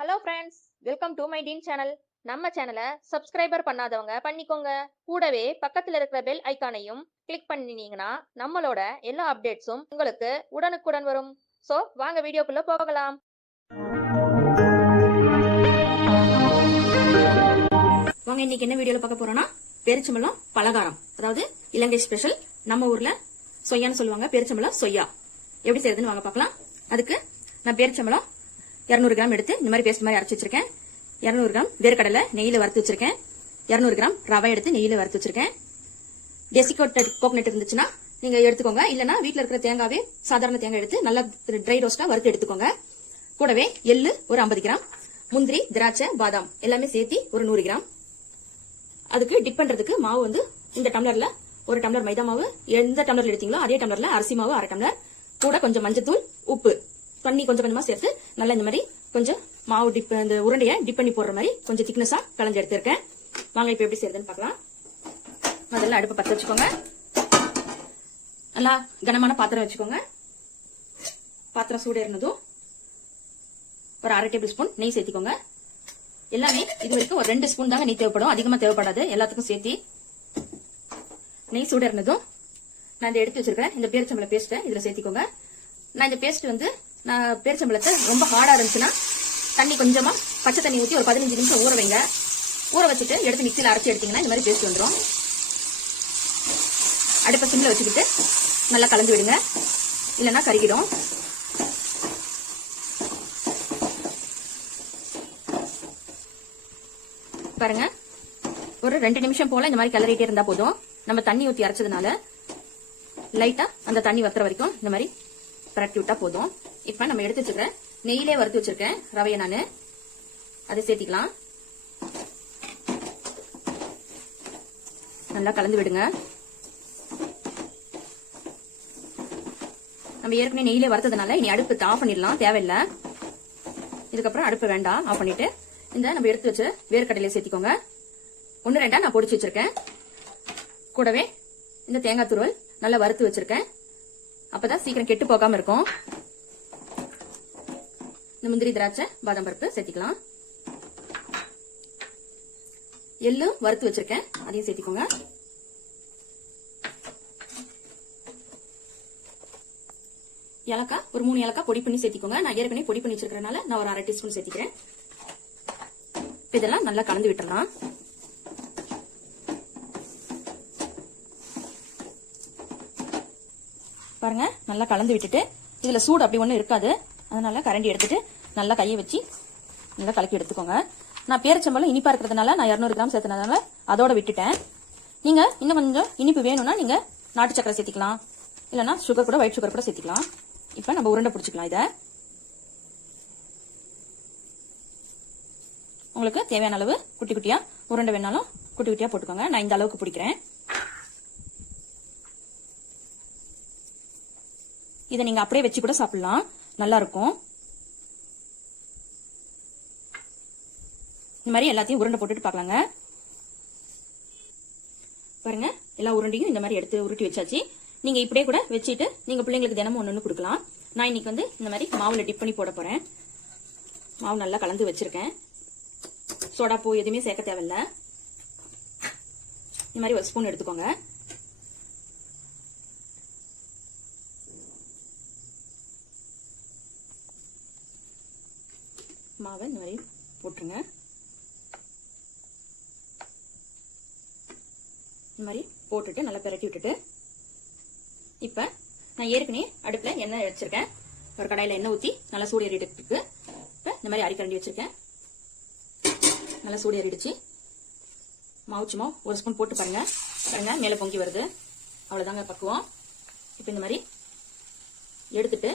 Hello friends welcome to my teen channel நம்ம சேனலை subscriber பண்ணாதவங்க பண்ணிக்கோங்க. கூடவே பக்கத்தில் இருக்கிற பெல் ஐக்கானையும் கிளிக் பண்ணினீங்கன்னா நம்மளோட எல்லா அப்டேட்ஸும் உங்களுக்கு உடனுக்குடன் வரும். ஸோ வாங்க வீடியோக்குள்ள போகலாம். வாங்க இன்னைக்கு என்ன வீடியோல பார்க்க போறோம்னா பெருச்சம்பளம் பலகாரம். அதாவது இலங்கை ஸ்பெஷல் நம்ம ஊர்ல சொய்யான்னு சொல்லுவாங்க பெருச்சம்பளம் சொய்யா. எப்படி செய்யறதுன்னு வாங்க பார்க்கலாம். அதுக்கு நான் பெருச்சம்பளம் 200 கிராம் எடுத்து இந்த மாதிரி பேஸ்ட் மாதிரி அரைச்சி வச்சிருக்கேன். 200 கிராம் வேர்க்கடலை நெய்யில வறுத்து வச்சிருக்கேன். 200 கிராம் ரவை எடுத்து நெய்யில வறுத்து வச்சிருக்கேன். டெசிகோட்டட் கோகனட் இருந்துச்சுன்னா நீங்க எடுத்துக்கோங்க. இல்லைனா வீட்டில் இருக்கிற தேங்காவே சாதாரண தேங்காய் எடுத்து நல்லா ட்ரை ரோஸ்டா வறுத்து எடுத்துக்கோங்க. கூடவே எள்ளு ஒரு 50 கிராம் முந்திரி திராட்சை பாதாம் எல்லாமே சேர்த்து ஒரு நூறு கிராம். அதுக்கு டிப் பண்றதுக்கு மாவு வந்து இந்த டம்ளர்ல ஒரு டம்ளர் மைதா மாவு எந்த டம்ளர்ல எடுத்தீங்களோ அதே டம்ளர்ல அரிசி மாவு அரை டம்ளர். கூட கொஞ்சம் மஞ்சத்தூள் உப்பு. தண்ணி கொஞ்சம் கொஞ்சமா சேர்த்து நல்லா இந்த மாதிரி கொஞ்சம் மாவு டிப் அந்த உருண்டைய டிப் பண்ணி போடுற மாதிரி கொஞ்சம் திக்னஸா கலந்து எடுத்திருக்கேன். வாங்க இப்ப எப்படி செய்யறதுன்னு பாக்கலாம் முதல்ல அடுப்பை பத்த வச்சுக்கோங்க. நல்லா கனமான பாத்திரம் வச்சுக்கோங்க. பாத்திரம் சூடு இருந்ததும் ஒரு அரை டேபிள் ஸ்பூன் நெய் சேர்த்திக்கோங்க. எல்லாமே இது வரைக்கும் ஒரு ரெண்டு ஸ்பூன் தாங்க நெய் தேவைப்படும். அதிகமா தேவைப்படாது. எல்லாத்துக்கும் சேர்த்தி நெய் சூடு இருந்ததும் நான் இதை எடுத்து வச்சிருக்கேன் இந்த பேரிச்சம்பள பேஸ்ட்டை இதுல சேர்த்திக்கோங்க. நான் இந்த பேஸ்ட் வந்து நான் பேரிச்சம்பளத்தை ரொம்ப ஹார்டாக இருந்துச்சுன்னா தண்ணி கொஞ்சமாக பச்சை தண்ணி ஊற்றி ஒரு பதினஞ்சு நிமிஷம் ஊற வைங்க. ஊற வச்சுட்டு எடுத்து மிக்சியில் அரைச்சி எடுத்தீங்கன்னா இந்த மாதிரி பேஸ்ட் வந்துடும் அடுப்பை சிம்மில் வச்சுக்கிட்டு நல்லா கலந்து விடுங்க. இல்லைன்னா கருகிடும். பாருங்க. ஒரு ரெண்டு நிமிஷம் போல இந்த மாதிரி கிளறிட்டே இருந்தா போதும். நம்ம தண்ணி ஊற்றி அரைச்சதுனால லைட்டா அந்த தண்ணி வத்துற வரைக்கும் இந்த மாதிரி பரட்டி விட்டா போதும். இப்ப நம்ம எடுத்து வச்சிருக்கிறேன் நெய்யிலே வறுத்து வச்சிருக்கேன் ரவையை நான் அதை சேர்த்திக்கலாம். நல்லா கலந்து விடுங்க. நம்ம ஏற்கனவே நெய்யிலே வறுத்ததுனால இனி அடுப்பு ஆஃப் பண்ணிடலாம் தேவையில்லை. இதுக்கப்புறம் அடுப்பு வேண்டாம் ஆஃப் பண்ணிட்டு இந்த நம்ம எடுத்து வச்சு வேர்க்கடலையை சேர்த்திக்கோங்க. ஒன்று ரெண்டா நான் பொடிச்சு வச்சிருக்கேன். கூடவே இந்த தேங்காய் துருவல் நல்லா வறுத்து வச்சிருக்கேன். அப்பதான் சீக்கிரம் கெட்டு போகாம இருக்கும். இந்த முந்திரி திராட்சை பாதாம் பருப்பு சேர்த்திக்கலாம். எள்ளும் வறுத்து வச்சிருக்கேன். அதையும் சேர்த்திக்கோங்க. ஏலக்காய் ஒரு மூணு ஏலக்காய் பொடி பண்ணி சேர்த்திக்கோங்க. நான் ஏற்கனவே பொடி பண்ணி வச்சிருக்கறனால நான் ஒரு அரை டீஸ்பூன் சேர்த்திக்கிறேன். இதெல்லாம் நல்லா கலந்து விட்டுறலாம் பாருங்க நல்லா கலந்து விட்டுட்டு இதுல சூடு அப்படி ஒண்ணும் இருக்காது. அதனால கரண்டி எடுத்துட்டு நல்லா கையை வச்சு நல்லா கலக்கி எடுத்துக்கோங்க. நான் பேரிச்சம்பழம் இனிப்பா இருக்கிறதுனால நான் 200 கிராம் சேர்த்தனால அதோட விட்டுட்டேன். நீங்க இன்னும் கொஞ்சம் இனிப்பு வேணும்னா நீங்க நாட்டு சக்கரை சேர்த்திக்கலாம். இல்லைனா சுகர் கூட ஒயிட் சுகர் கூட சேர்த்திக்கலாம். இப்ப நம்ம உருண்டை பிடிச்சிக்கலாம் இதை. உங்களுக்கு தேவையான அளவு குட்டி குட்டியா உருண்டை வேணாலும் குட்டி குட்டியா போட்டுக்கோங்க. நான் இந்த அளவுக்கு பிடிக்கிறேன். இதை நீங்க அப்படியே வச்சு கூட சாப்பிடலாம். நல்லா இருக்கும் இந்த மாதிரி எல்லாத்தையும் உருண்டை போட்டுட்டு பார்க்கலாங்க. பாருங்க எல்லா உருண்டையும் இந்த மாதிரி எடுத்து உருட்டி வச்சாச்சு. நீங்க இப்படியே கூட வச்சுட்டு நீங்க பிள்ளைங்களுக்கு தினமும் ஒன்று கொடுக்கலாம். நான் இன்னைக்கு வந்து இந்த மாதிரி மாவுல டிப் பண்ணி போட போறேன். மாவு நல்லா கலந்து வச்சிருக்கேன். சோடா பூ எதுவுமே சேர்க்க தேவையில்ல. இந்த மாதிரி ஒரு ஸ்பூன் எடுத்துக்கோங்க. மாவை இந்த மாதிரி போட்டுருங்க. இந்த மாதிரி போட்டுட்டு நல்லா பிரட்டி விட்டுட்டு இப்ப நான் ஏற்கனவே அடுப்புல எண்ணெய் வச்சிருக்கேன். ஒரு கடாயில எண்ணெய் ஊத்தி நல்லா சூடு ஏறிட்டு இருக்கு இப்ப இந்த மாதிரி அரிக்கரண்டி வச்சிருக்கேன். நல்லா சூடு ஏறிடுச்சு. மாவு சும்மா ஒரு ஸ்பூன் போட்டு பாருங்க. பாருங்க மேல பொங்கி வருது. அவ்வளவுதாங்க பக்குவம். இப்ப இந்த மாதிரி எடுத்துட்டு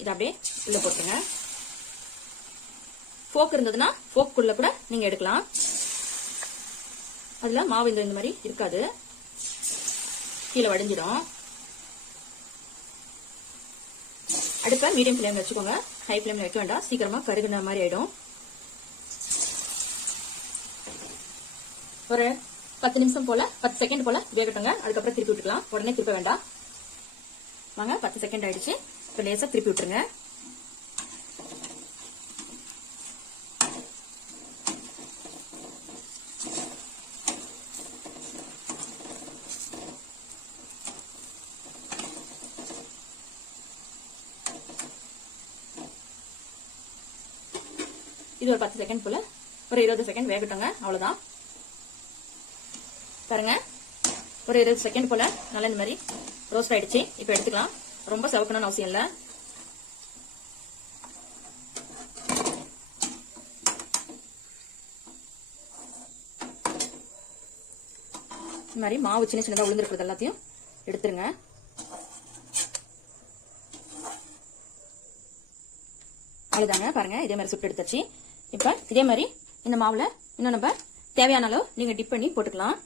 இதை அப்படியே உள்ள போட்டுருங்க. ஃபோக் இருந்ததுன்னா ஃபோக்குள்ள கூட நீங்க எடுக்கலாம். அதுல மாவு இந்த மாதிரி இருக்காது. கீழே வடிஞ்சிடும். அடுப்பை மீடியம் ஃப்ளேம்ல வச்சுக்கோங்க. ஹை ஃப்ளேம்ல வைக்க வேண்டாம். சீக்கிரமா கருகுன மாதிரி ஆயிடும். ஒரு பத்து நிமிஷம் போல பத்து செகண்ட் போல வேகட்டுங்க. அதுக்கப்புறம் திருப்பி விட்டுக்கலாம். உடனே திருப்ப வேண்டாம். வாங்க பத்து செகண்ட் ஆயிடுச்சு. இப்போ லேசாக திருப்பி விட்டுருங்க. இது ஒரு பத்து செகண்ட் போல. ஒரு இருபது செகண்ட் வேகட்டுங்க அவ்வளவுதான். பாருங்க. ஒரு இருபது செகண்ட் போல. நல்ல இந்த மாதிரி ரோஸ்ட் ஆயிடுச்சு. இப்ப எடுத்துக்கலாம். ரொம்ப செவக்கணும்னு அவசியம் இல்லை. இந்த மாதிரி மாவு சின்ன சின்னதாக விழுந்துருக்கிறது எல்லாத்தையும் எடுத்துருங்க. அவ்வளோதாங்க பாருங்க இதே மாதிரி சுட்டு எடுத்தாச்சு. இப்போ இதே மாதிரி இந்த மாவுல இன்னும் நம்ம தேவையான அளவு நீங்க டிப் பண்ணி போட்டுக்கலாம்.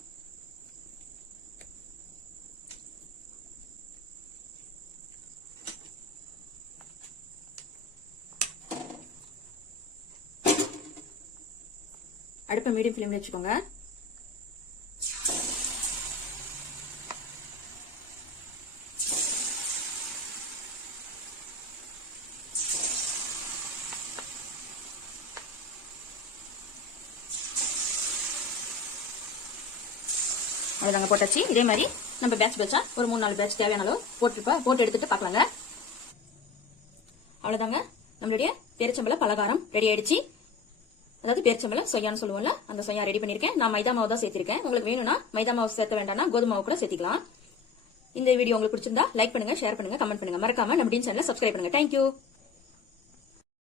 அடுப்பை மீடியம் ஃப்ளேம்ல வச்சுக்கோங்க. அவ்வளோதாங்க போட்டாச்சு. இதே மாதிரி நம்ம பேட்ச் பேட்சா ஒரு மூணு நாலு பேட்ச் தேவையான அளவு போட்டு போட்டு எடுத்துட்டு பார்க்கலாங்க. அவ்வளோதாங்க நம்மளுடைய பெருச்சம்பள பலகாரம் ரெடி ஆயிடுச்சு. அதாவது பேரிச்சம்பளம் சொய்யான்னு சொல்லுவோம்ல அந்த சொய்யா ரெடி பண்ணிருக்கேன். நான் மைதா மாவு தான் சேர்த்திருக்கேன். உங்களுக்கு வேணும்னா மைதா மாவு சேர்த்த வேண்டாம்னா கோதுமை மாவு கூட சேர்த்திக்கலாம். இந்த வீடியோ உங்களுக்கு பிடிச்சிருந்தா லைக் பண்ணுங்க ஷேர் பண்ணுங்க கமெண்ட் பண்ணுங்க. மறக்காம நம்ம டீன் சேனல் சப்ஸ்கிரைப் பண்ணுங்க. Thank you